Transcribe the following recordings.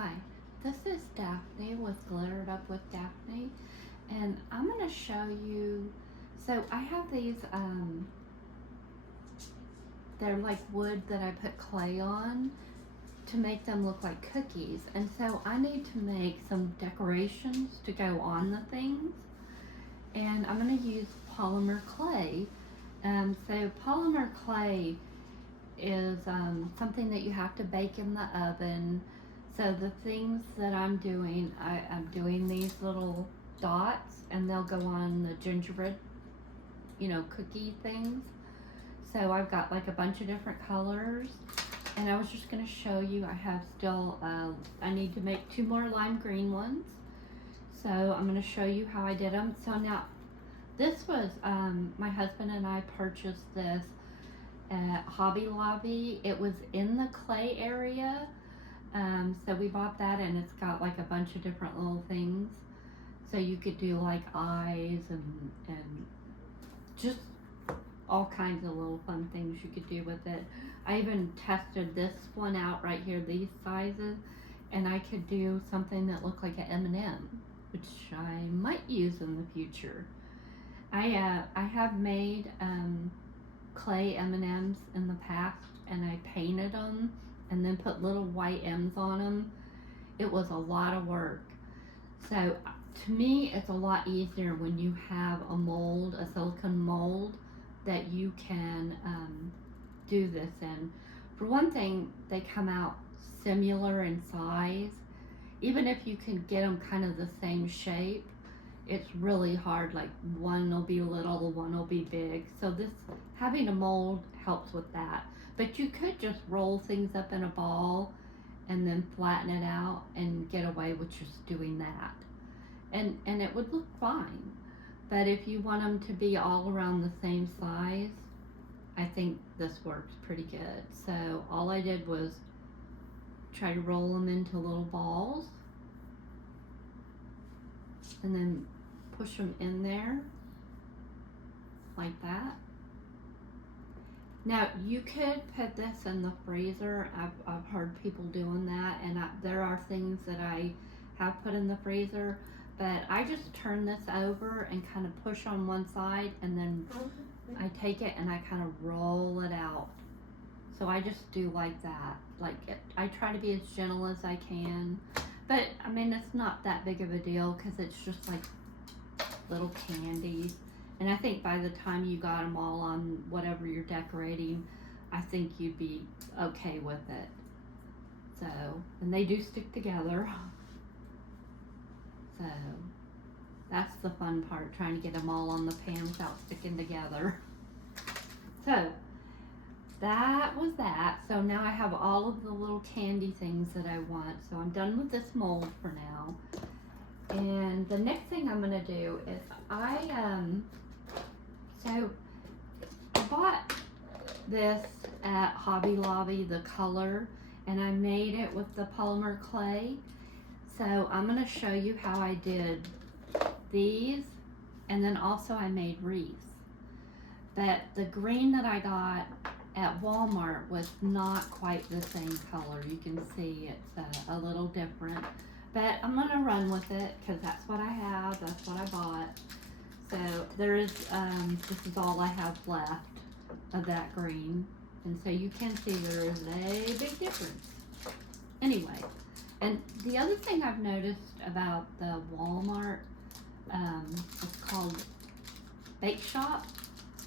Hi, this is Daphne with Glittered Up with Daphne, and I'm going to show you. So, I have these, they're like wood that I put clay on to make them look like cookies, and so I need to make some decorations to go on the things, and I'm going to use polymer clay. So, polymer clay is something that you have to bake in the oven. So the things that I'm doing, I'm doing these little dots and they'll go on the gingerbread, cookie things. So I've got like a bunch of different colors, and I was just going to show you, I have still, I need to make 2 more lime green ones. So I'm going to show you how I did them. So now this was, my husband and I purchased this at Hobby Lobby. It was in the clay area. So we bought that, and it's got like a bunch of different little things. So you could do like eyes and just all kinds of little fun things you could do with it. I even tested this one out right here, these sizes, and I could do something that looked like an M&M, which I might use in the future. I have made clay M&Ms in the past, and I painted them and then put little white M's on them. It was a lot of work. So to me, it's a lot easier when you have a mold, a silicone mold, that you can do this in. For one thing, they come out similar in size. Even if you can get them kind of the same shape, it's really hard. Like one will be little, one will be big. So this, having a mold helps with that. But you could just roll things up in a ball and then flatten it out and get away with just doing that. And it would look fine. But if you want them to be all around the same size, I think this works pretty good. So all I did was try to roll them into little balls and then push them in there like that. Now you could put this in the freezer. I've heard people doing that, and there are things that I have put in the freezer, but I just turn this over and kind of push on one side, and then I take it and I kind of roll it out. So I just do like that. I try to be as gentle as I can, but I mean, it's not that big of a deal because it's just like little candies. And I think by the time you got them all on whatever you're decorating, I think you'd be okay with it. So, and they do stick together. So, that's the fun part, trying to get them all on the pan without sticking together. So, that was that. So now I have all of the little candy things that I want. So I'm done with this mold for now. And the next thing I'm gonna do is so I bought this at Hobby Lobby, the color, and I made it with the polymer clay. So I'm gonna show you how I did these, and then also I made wreaths. But the green that I got at Walmart was not quite the same color. You can see it's a little different. But I'm gonna run with it because that's what I have, that's what I bought. So there is, this is all I have left of that green. And so you can see there is a big difference. Anyway, and the other thing I've noticed about the Walmart, it's called Bake Shop.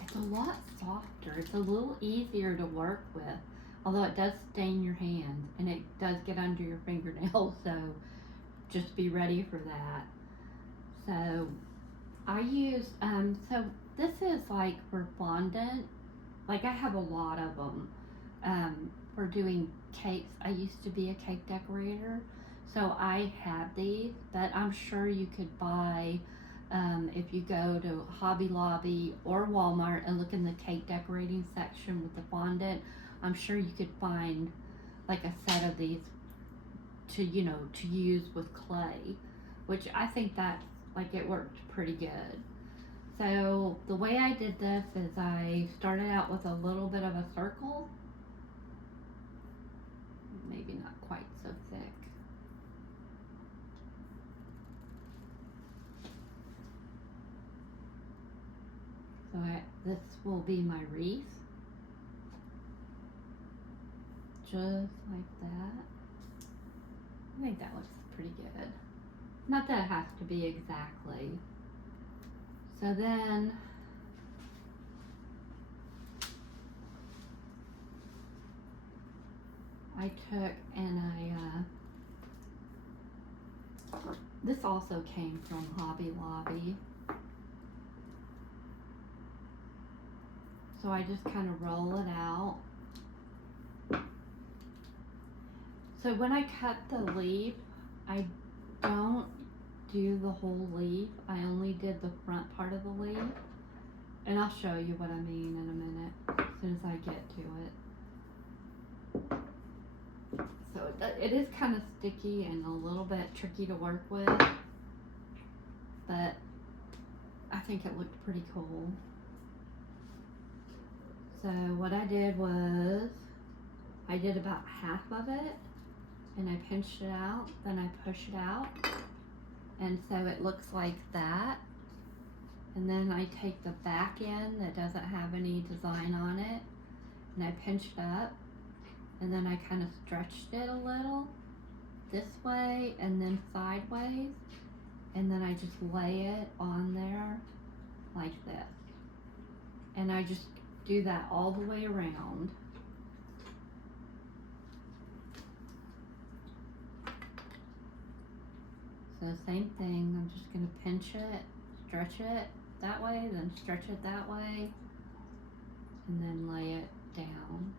It's a lot softer. It's a little easier to work with, although it does stain your hands and it does get under your fingernails, so just be ready for that. So I use, so this is like for fondant. Like I have a lot of them for doing cakes. I used to be a cake decorator, so I had these, but I'm sure you could buy, if you go to Hobby Lobby or Walmart and look in the cake decorating section with the fondant, I'm sure you could find like a set of these to use with clay, which I think that like it worked pretty good. So the way I did this is I started out with a little bit of a circle, maybe not quite so thick, this will be my wreath. Just like that. I think that looks pretty good. Not that it has to be exactly. So then I took and this also came from Hobby Lobby. So I just kind of roll it out. So when I cut the leaf, I don't do the whole leaf. I only did the front part of the leaf. And I'll show you what I mean in a minute, as soon as I get to it. So it is kind of sticky and a little bit tricky to work with, but I think it looked pretty cool. So what I did was, I did about half of it, and I pinched it out, then I push it out, and so it looks like that. And then I take the back end that doesn't have any design on it, and I pinch it up, and then I kind of stretched it a little this way and then sideways, and then I just lay it on there like this. And I just do that all the way around. So same thing, I'm just gonna pinch it, stretch it that way, then stretch it that way, and then lay it down.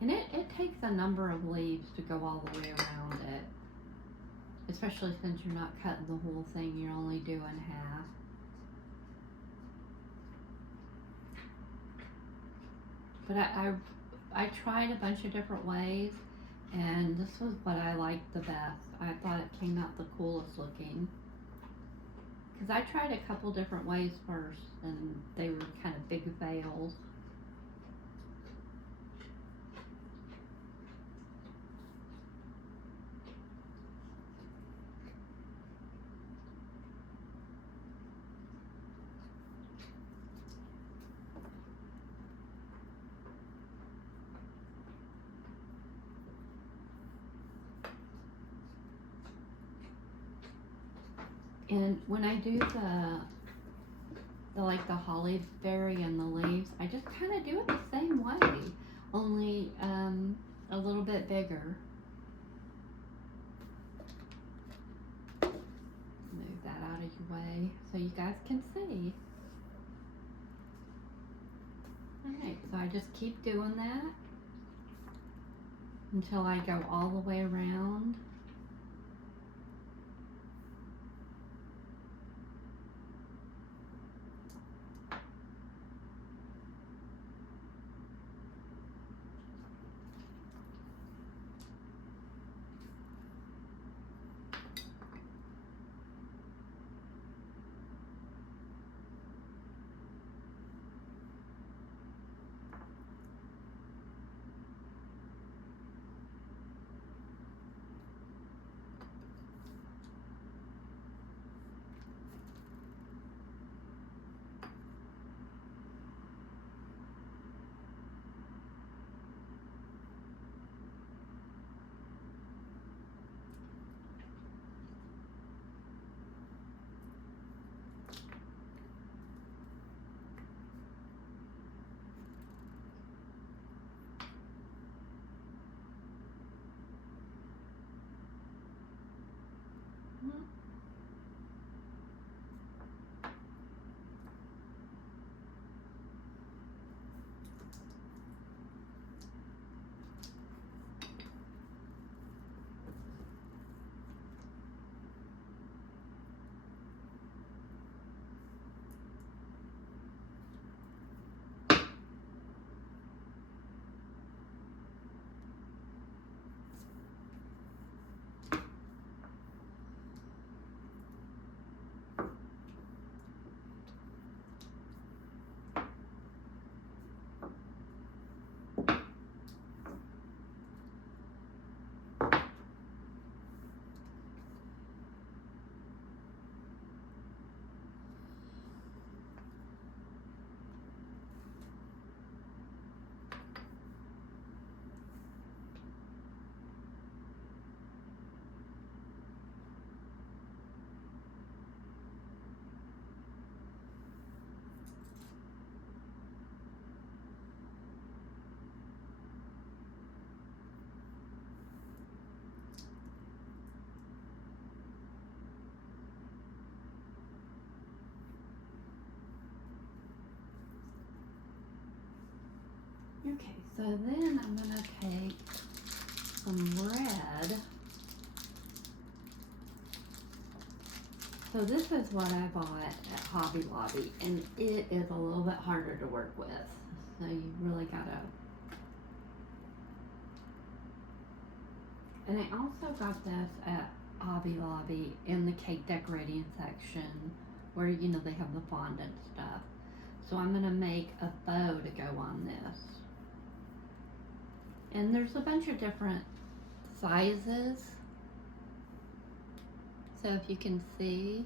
And it takes a number of leaves to go all the way around it. Especially since you're not cutting the whole thing, you're only doing half. But I tried a bunch of different ways, and this was what I liked the best. I thought it came out the coolest looking. Because I tried a couple different ways first, and they were kind of big fails. And when I do the like the holly berry and the leaves, I just kind of do it the same way, only a little bit bigger. Move that out of your way so you guys can see. Alright, so I just keep doing that until I go all the way around. Okay, so then I'm gonna take some red. So this is what I bought at Hobby Lobby, and it is a little bit harder to work with. So you really gotta. And I also got this at Hobby Lobby in the cake decorating section where, you know, they have the fondant stuff. So I'm gonna make a bow to go on this. And there's a bunch of different sizes. So if you can see.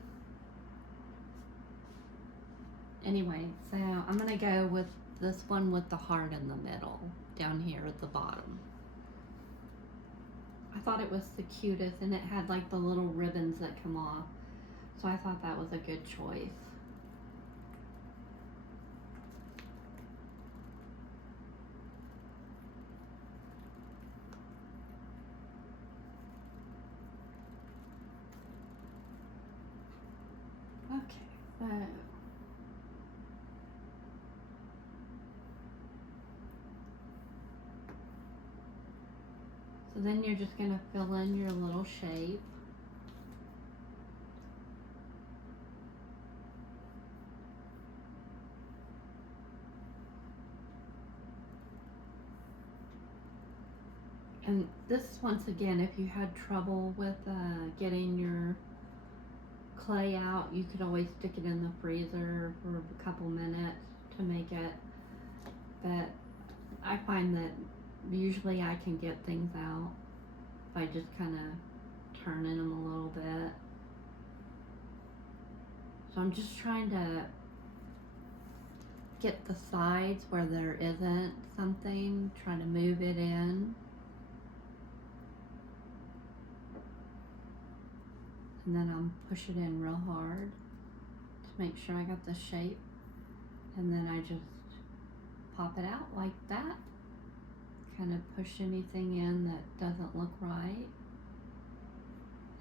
Anyway, so I'm gonna go with this one with the heart in the middle, down here at the bottom. I thought it was the cutest, and it had like the little ribbons that come off. So I thought that was a good choice. Okay, so then you're just gonna fill in your little shape. And this, once again, if you had trouble with getting your clay out, you could always stick it in the freezer for a couple minutes to make it. But I find that usually I can get things out by just kind of turning them a little bit. So I'm just trying to get the sides where there isn't something, trying to move it in. And then I'll push it in real hard to make sure I got the shape. And then I just pop it out like that. Kind of push anything in that doesn't look right.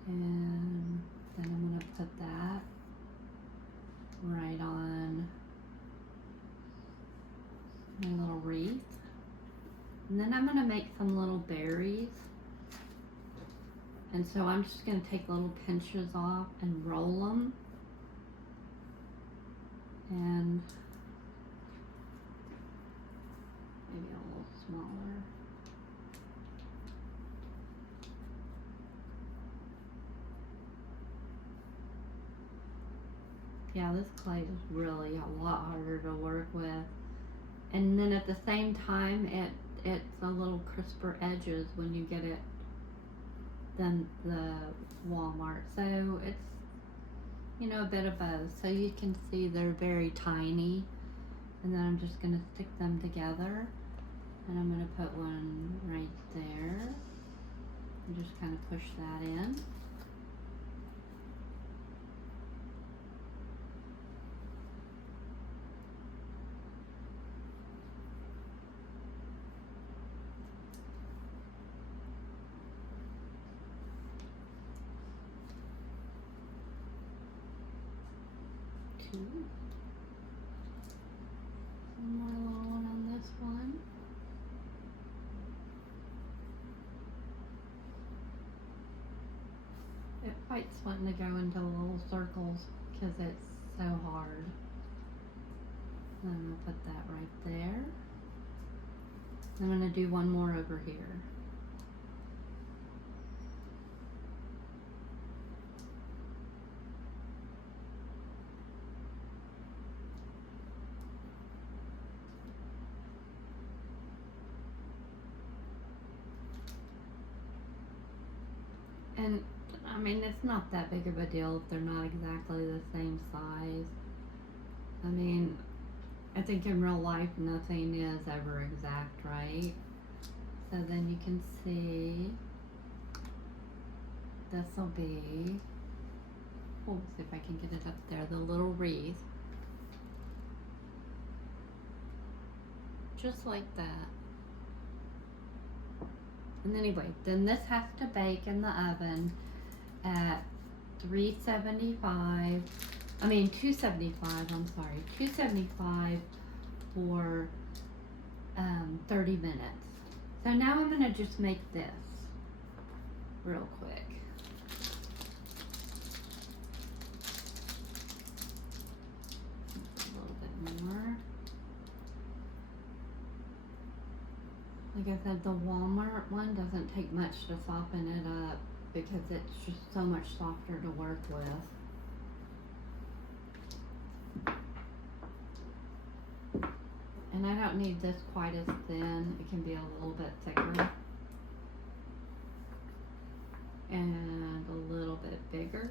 And then I'm gonna put that right on my little wreath. And then I'm gonna make some little berries. And so I'm just going to take little pinches off and roll them. And maybe a little smaller. Yeah, this clay is really a lot harder to work with. And then at the same time, it's a little crisper edges when you get it than the Walmart. So it's, you know, a bit of both. So you can see they're very tiny. And then I'm just going to stick them together. And I'm going to put one right there. And just kind of push that in. One more little one on this one. It fights wanting to go into little circles because it's so hard. And I'm going to put that right there. I'm going to do one more over here. And I mean, it's not that big of a deal if they're not exactly the same size. I mean, I think in real life nothing is ever exact, right? So then you can see this will be, oh, see if I can get it up there, the little wreath. Just like that. And anyway, then this has to bake in the oven at 275, I'm sorry, 275 for 30 minutes. So now I'm gonna just make this real quick. A little bit more. Like I said, the Walmart one doesn't take much to soften it up because it's just so much softer to work with. And I don't need this quite as thin. It can be a little bit thicker. And a little bit bigger.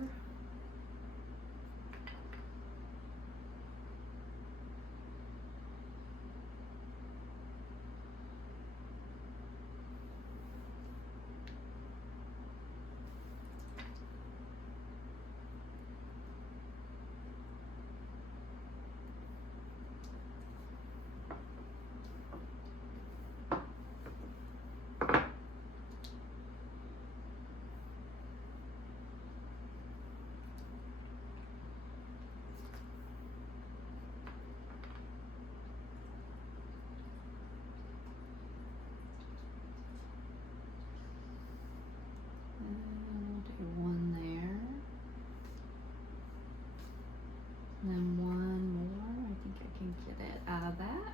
And we'll do one there. And then one more. I think I can get it out of that.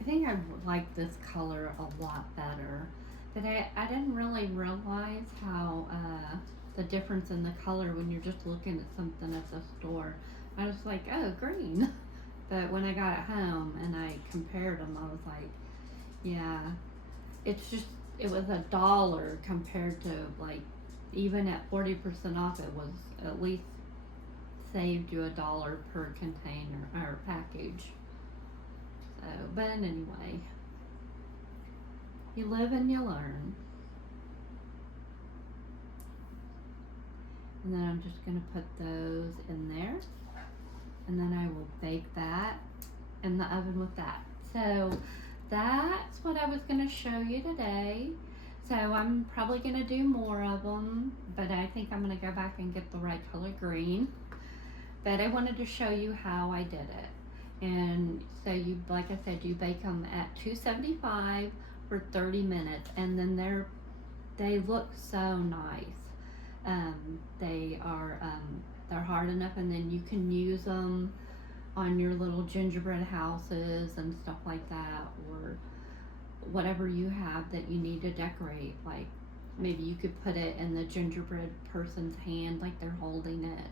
I think I like this color a lot better, but I didn't really realize how the difference in the color when you're just looking at something at the store. I was like, oh, green. But when I got it home and I compared them, I was like, yeah, it's just, it was $1 compared to, like, even at 40% off, it was at least saved you $1 per container or package. So, but anyway, you live and you learn. And then I'm just going to put those in there. And then I will bake that in the oven with that. So that's what I was going to show you today. So I'm probably going to do more of them, but I think I'm going to go back and get the right color green. But I wanted to show you how I did it. And so you, like I said, you bake them at 275 for 30 minutes, and then they look so nice. They're hard enough, and then you can use them on your little gingerbread houses and stuff like that, or whatever you have that you need to decorate. Like maybe you could put it in the gingerbread person's hand, like they're holding it.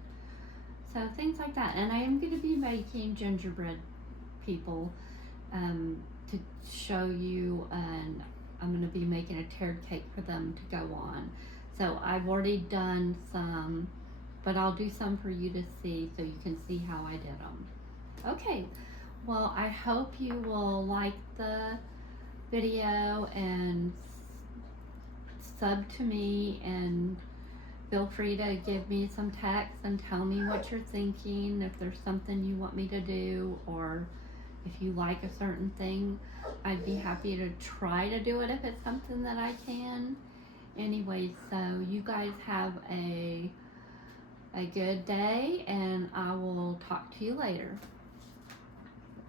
So things like that. And I am going to be making gingerbread people to show you, and I'm going to be making a tiered cake for them to go on. So I've already done some, but I'll do some for you to see so you can see how I did them. Okay, well, I hope you will like the video and sub to me, and feel free to give me some text and tell me what you're thinking, if there's something you want me to do, or if you like a certain thing. I'd be happy to try to do it if it's something that I can. Anyway, so you guys have a good day, and I will talk to you later.